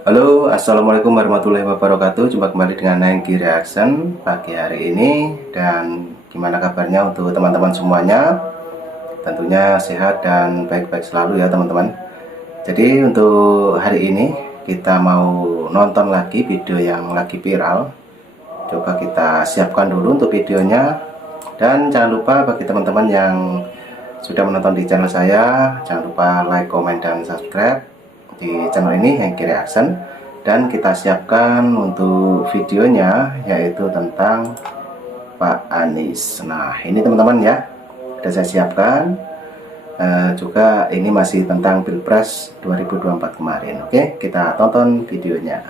Halo, assalamualaikum warahmatullahi wabarakatuh. Jumpa kembali dengan Nengki Reaction pagi hari ini. Dan gimana kabarnya untuk teman-teman semuanya? Tentunya sehat dan baik-baik selalu ya teman-teman. Jadi untuk hari ini kita mau nonton lagi video yang lagi viral. Coba kita siapkan dulu untuk videonya. Dan jangan lupa bagi teman-teman yang sudah menonton di channel saya, jangan lupa like, comment, dan subscribe di channel ini Hengki Reaction. Dan kita siapkan untuk videonya, yaitu tentang Pak Anies. Nah ini teman-teman ya, sudah saya siapkan. Juga ini masih tentang Pilpres 2024 kemarin. Oke, kita tonton videonya.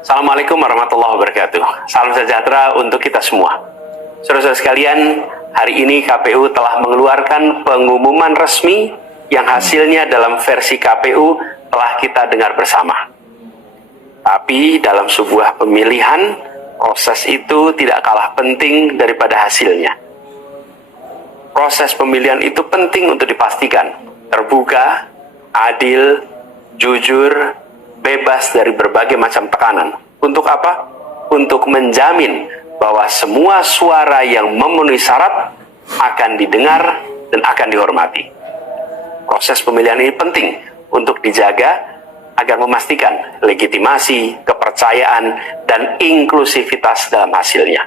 Assalamualaikum warahmatullahi wabarakatuh. Salam sejahtera untuk kita semua. Saudara-saudara sekalian, hari ini KPU telah mengeluarkan pengumuman resmi yang hasilnya dalam versi KPU telah kita dengar bersama. Tapi dalam sebuah pemilihan, proses itu tidak kalah penting daripada hasilnya. Proses pemilihan itu penting untuk dipastikan terbuka, adil, jujur, bebas dari berbagai macam tekanan. Untuk apa? Untuk menjamin bahwa semua suara yang memenuhi syarat akan didengar dan akan dihormati. Proses pemilihan ini penting untuk dijaga agar memastikan legitimasi, kepercayaan, dan inklusivitas dalam hasilnya.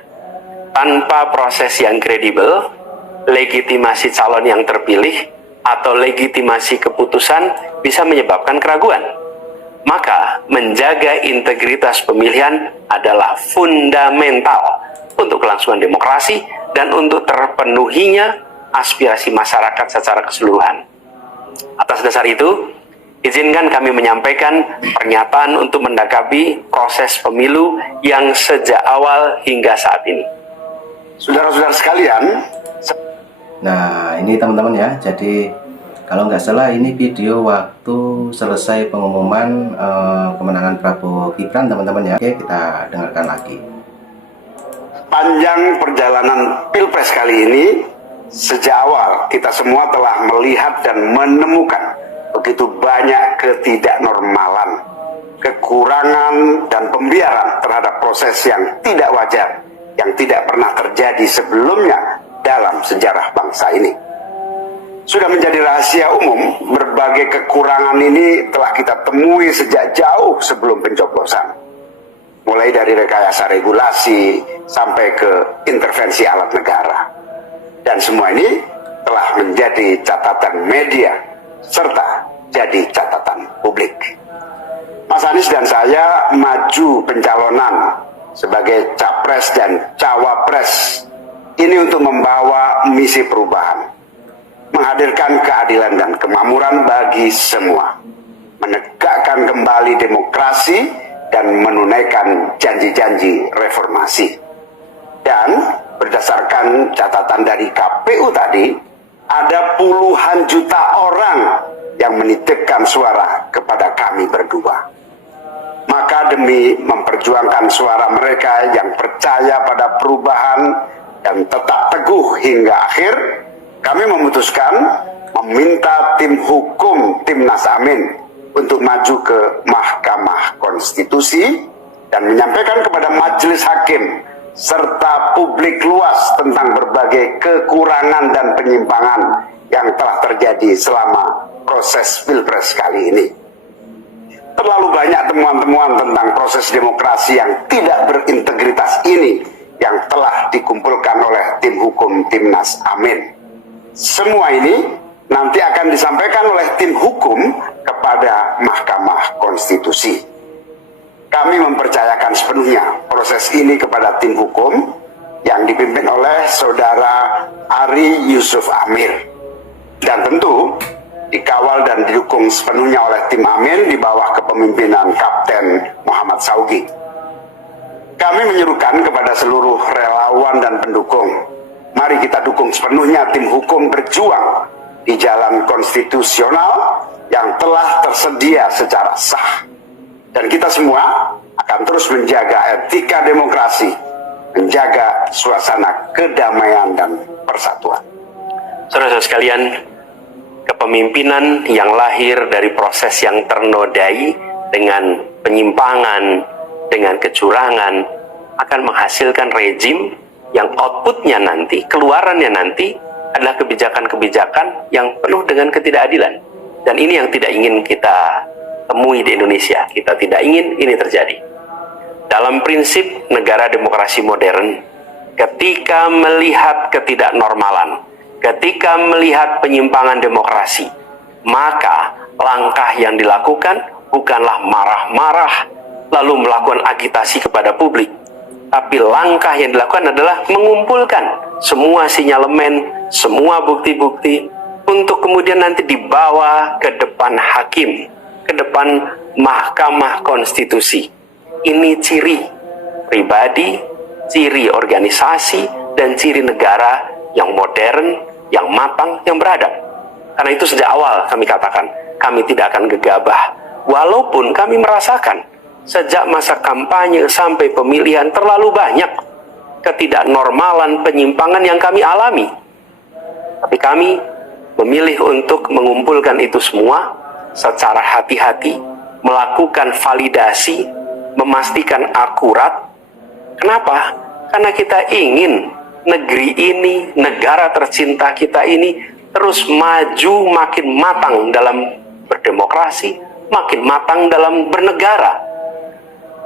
Tanpa proses yang kredibel, legitimasi calon yang terpilih atau legitimasi keputusan bisa menyebabkan keraguan. Maka menjaga integritas pemilihan adalah fundamental untuk kelangsungan demokrasi dan untuk terpenuhinya aspirasi masyarakat secara keseluruhan. Atas dasar itu, izinkan kami menyampaikan pernyataan untuk mendakapi proses pemilu yang sejak awal hingga saat ini. Saudara-saudara sekalian, Nah ini teman-teman ya, jadi kalau nggak salah ini video waktu selesai pengumuman kemenangan Prabowo Gibran teman-teman ya. Oke, kita dengarkan lagi. Panjang perjalanan Pilpres kali ini, sejak awal kita semua telah melihat dan menemukan begitu banyak ketidaknormalan, kekurangan, dan pembiaran terhadap proses yang tidak wajar, yang tidak pernah terjadi sebelumnya dalam sejarah bangsa ini. Sudah menjadi rahasia umum, berbagai kekurangan ini telah kita temui sejak jauh sebelum pencoblosan. Mulai dari rekayasa regulasi sampai ke intervensi alat negara. Dan semua ini telah menjadi catatan media serta jadi catatan publik. Mas Anies dan saya maju pencalonan sebagai capres dan cawapres ini untuk membawa misi perubahan, menghadirkan keadilan dan kemakmuran bagi semua, menegakkan kembali demokrasi dan menunaikan janji-janji reformasi. Dan berdasarkan catatan dari KPU tadi, ada puluhan juta orang yang menitipkan suara kepada kami berdua. Maka demi memperjuangkan suara mereka yang percaya pada perubahan dan tetap teguh hingga akhir, kami memutuskan meminta tim hukum Timnas Amin untuk maju ke Mahkamah Konstitusi dan menyampaikan kepada majelis hakim serta publik luas tentang berbagai kekurangan dan penyimpangan yang telah terjadi selama proses Pilpres kali ini. Terlalu banyak temuan-temuan tentang proses demokrasi yang tidak berintegritas ini yang telah dikumpulkan oleh tim hukum Timnas Amin. Semua ini nanti akan disampaikan oleh tim hukum kepada Mahkamah Konstitusi. Kami mempercayakan sepenuhnya proses ini kepada tim hukum yang dipimpin oleh Saudara Ari Yusuf Amir. Dan tentu dikawal dan didukung sepenuhnya oleh tim Amin di bawah kepemimpinan Kapten Muhammad Saugi. Kami menyerukan kepada seluruh relawan dan pendukung, mari kita dukung sepenuhnya tim hukum berjuang di jalan konstitusional yang telah tersedia secara sah. Dan kita semua akan terus menjaga etika demokrasi, menjaga suasana kedamaian dan persatuan. Saudara-saudara sekalian, kepemimpinan yang lahir dari proses yang ternodai dengan penyimpangan, dengan kecurangan, akan menghasilkan rejim yang outputnya nanti, keluarannya nanti adalah kebijakan-kebijakan yang penuh dengan ketidakadilan. Dan ini yang tidak ingin kita temui di Indonesia. Kita tidak ingin ini terjadi. Dalam prinsip negara demokrasi modern, ketika melihat ketidaknormalan, ketika melihat penyimpangan demokrasi, maka langkah yang dilakukan bukanlah marah-marah lalu melakukan agitasi kepada publik, tapi langkah yang dilakukan adalah mengumpulkan semua sinyalemen, semua bukti-bukti untuk kemudian nanti dibawa ke depan hakim, ke depan Mahkamah Konstitusi. Ini ciri pribadi, ciri organisasi, dan ciri negara yang modern, yang matang, yang beradab. Karena itu sejak awal kami katakan, kami tidak akan gegabah. Walaupun kami merasakan sejak masa kampanye sampai pemilihan terlalu banyak ketidaknormalan, penyimpangan yang kami alami. Tapi kami memilih untuk mengumpulkan itu semua secara hati-hati, melakukan validasi, memastikan akurat. Kenapa? Karena kita ingin negeri ini, negara tercinta kita ini terus maju, makin matang dalam berdemokrasi, makin matang dalam bernegara.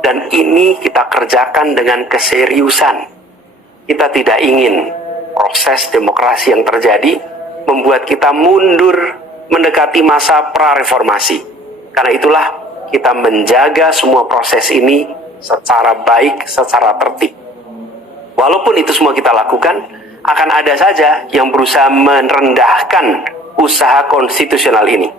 Dan ini kita kerjakan dengan keseriusan. Kita tidak ingin proses demokrasi yang terjadi membuat kita mundur mendekati masa prareformasi. Karena itulah kita menjaga semua proses ini secara baik, secara tertib. Walaupun itu semua kita lakukan, akan ada saja yang berusaha merendahkan usaha konstitusional ini.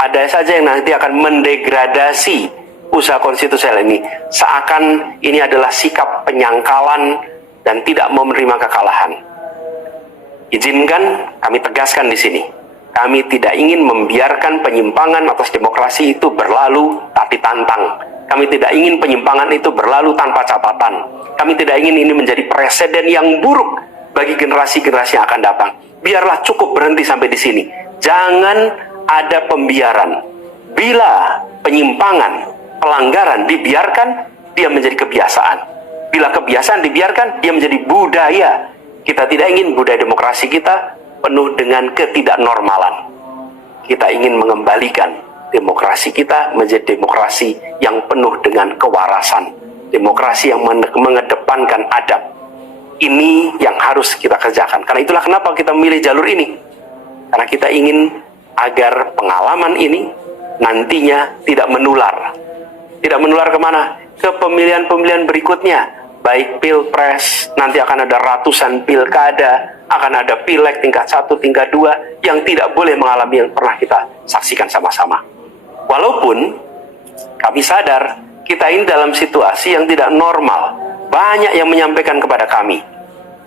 Ada saja yang nanti akan mendegradasi usaha konstitusional ini, seakan ini adalah sikap penyangkalan dan tidak mau menerima kekalahan. Izinkan kami tegaskan di sini, kami tidak ingin membiarkan penyimpangan atas demokrasi itu berlalu tak ditantang. Kami tidak ingin penyimpangan itu berlalu tanpa catatan. Kami tidak ingin ini menjadi presiden yang buruk bagi generasi-generasi yang akan datang. Biarlah cukup berhenti sampai di sini. Jangan ada pembiaran. Bila penyimpangan, pelanggaran dibiarkan, dia menjadi kebiasaan. Bila kebiasaan dibiarkan, dia menjadi budaya. Kita tidak ingin budaya demokrasi kita penuh dengan ketidaknormalan. Kita ingin mengembalikan demokrasi kita menjadi demokrasi yang penuh dengan kewarasan, demokrasi yang mengedepankan adab. Ini yang harus kita kerjakan. Karena itulah kenapa kita memilih jalur ini. Karena kita ingin agar pengalaman ini nantinya tidak menular. Tidak menular kemana? Ke pemilihan-pemilihan berikutnya. Baik pilpres, nanti akan ada ratusan pilkada, akan ada pileg tingkat 1, tingkat 2, yang tidak boleh mengalami yang pernah kita saksikan sama-sama. Walaupun kami sadar kita ini dalam situasi yang tidak normal. Banyak yang menyampaikan kepada kami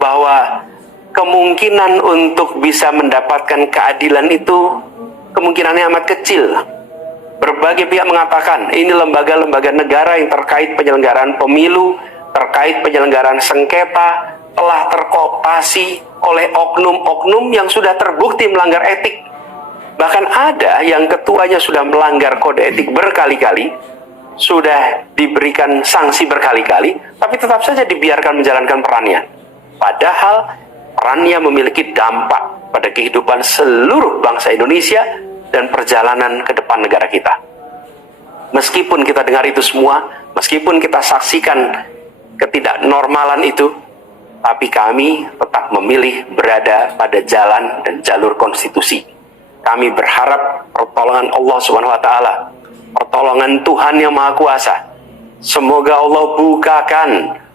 bahwa kemungkinan untuk bisa mendapatkan keadilan itu kemungkinannya amat kecil. Berbagai pihak mengatakan ini lembaga-lembaga negara yang terkait penyelenggaraan pemilu, terkait penyelenggaraan sengketa telah terkooptasi oleh oknum-oknum yang sudah terbukti melanggar etik. Bahkan ada yang ketuanya sudah melanggar kode etik berkali-kali, sudah diberikan sanksi berkali-kali, tapi tetap saja dibiarkan menjalankan perannya. Padahal perannya memiliki dampak pada kehidupan seluruh bangsa Indonesia dan perjalanan ke depan negara kita. Meskipun kita dengar itu semua, meskipun kita saksikan ketidaknormalan itu, tapi kami tetap memilih berada pada jalan dan jalur konstitusi. Kami berharap pertolongan Allah Subhanahu wa Ta'ala, pertolongan Tuhan yang Maha Kuasa. Semoga Allah bukakan,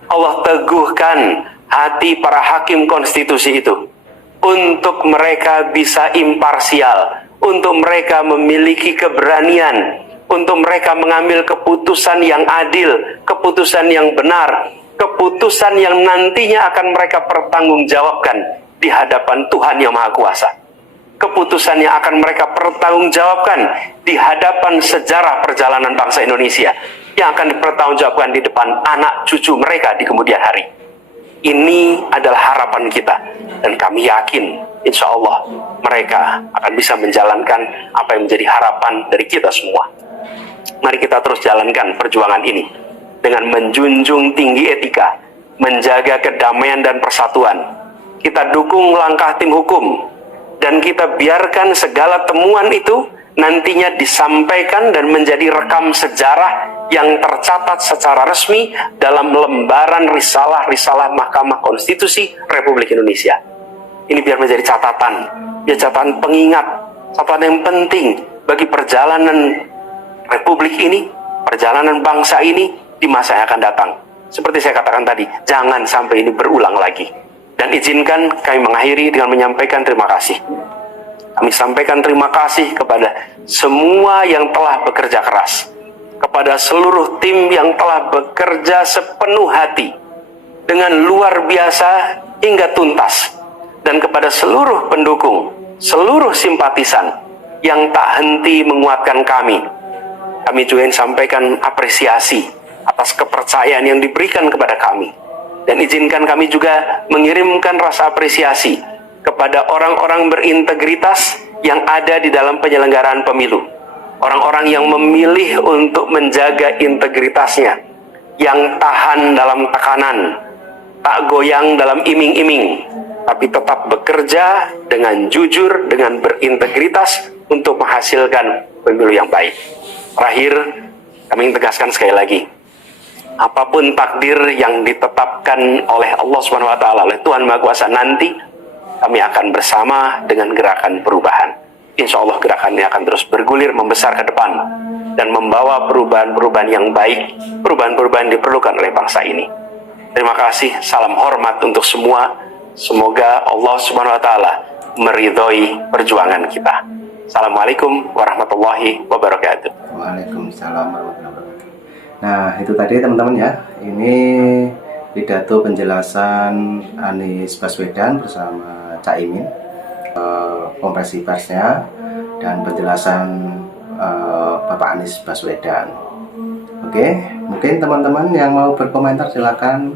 Allah teguhkan hati para hakim konstitusi itu untuk mereka bisa imparsial, untuk mereka memiliki keberanian, untuk mereka mengambil keputusan yang adil, keputusan yang benar, keputusan yang nantinya akan mereka pertanggungjawabkan di hadapan Tuhan yang Maha Kuasa. Keputusan yang akan mereka pertanggungjawabkan di hadapan sejarah perjalanan bangsa Indonesia, yang akan dipertanggungjawabkan di depan anak cucu mereka di kemudian hari. Ini adalah harapan kita, dan kami yakin insya Allah mereka akan bisa menjalankan apa yang menjadi harapan dari kita semua. Mari kita terus jalankan perjuangan ini dengan menjunjung tinggi etika, menjaga kedamaian dan persatuan. Kita dukung langkah tim hukum, dan kita biarkan segala temuan itu nantinya disampaikan dan menjadi rekam sejarah yang tercatat secara resmi dalam lembaran risalah-risalah Mahkamah Konstitusi Republik Indonesia. Ini biar menjadi catatan, biar catatan pengingat, catatan yang penting bagi perjalanan Republik ini, perjalanan bangsa ini di masa yang akan datang. Seperti saya katakan tadi, jangan sampai ini berulang lagi. Dan izinkan kami mengakhiri dengan menyampaikan terima kasih. Kami sampaikan terima kasih kepada semua yang telah bekerja keras, kepada seluruh tim yang telah bekerja sepenuh hati, dengan luar biasa hingga tuntas, dan kepada seluruh pendukung, seluruh simpatisan yang tak henti menguatkan kami. Kami juga ingin sampaikan apresiasi atas kepercayaan yang diberikan kepada kami. Dan izinkan kami juga mengirimkan rasa apresiasi kepada orang-orang berintegritas yang ada di dalam penyelenggaraan pemilu. Orang-orang yang memilih untuk menjaga integritasnya, yang tahan dalam tekanan, tak goyang dalam iming-iming, tapi tetap bekerja dengan jujur, dengan berintegritas untuk menghasilkan pemilu yang baik. Terakhir, kami tegaskan sekali lagi, apapun takdir yang ditetapkan oleh Allah Subhanahu wa taala, oleh Tuhan Maha Kuasa nanti, kami akan bersama dengan gerakan perubahan. Insya Allah gerakan ini akan terus bergulir, membesar ke depan, dan membawa perubahan-perubahan yang baik, perubahan-perubahan yang diperlukan oleh bangsa ini. Terima kasih, salam hormat untuk semua. Semoga Allah Subhanahu wa taala meridhoi perjuangan kita. Assalamualaikum warahmatullahi wabarakatuh. Waalaikumsalam warahmatullahi wabarakatuh. Nah, itu tadi teman-teman ya. Ini pidato penjelasan Anies Baswedan bersama Caimin, konferensi persnya, dan penjelasan Bapak Anies Baswedan. Oke, mungkin teman-teman yang mau berkomentar silakan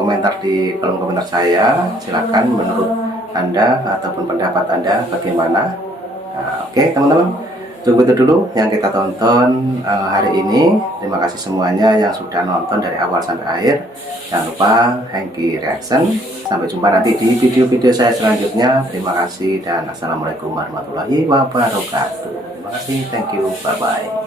komentar di kolom komentar saya. Silakan menurut Anda ataupun pendapat Anda bagaimana. Nah, oke teman-teman, cukup itu dulu yang kita tonton hari ini. Terima kasih semuanya yang sudah nonton dari awal sampai akhir. Jangan lupa Hengki Reaction. Sampai jumpa nanti di video-video saya selanjutnya. Terima kasih dan assalamualaikum warahmatullahi wabarakatuh. Terima kasih, thank you, bye bye.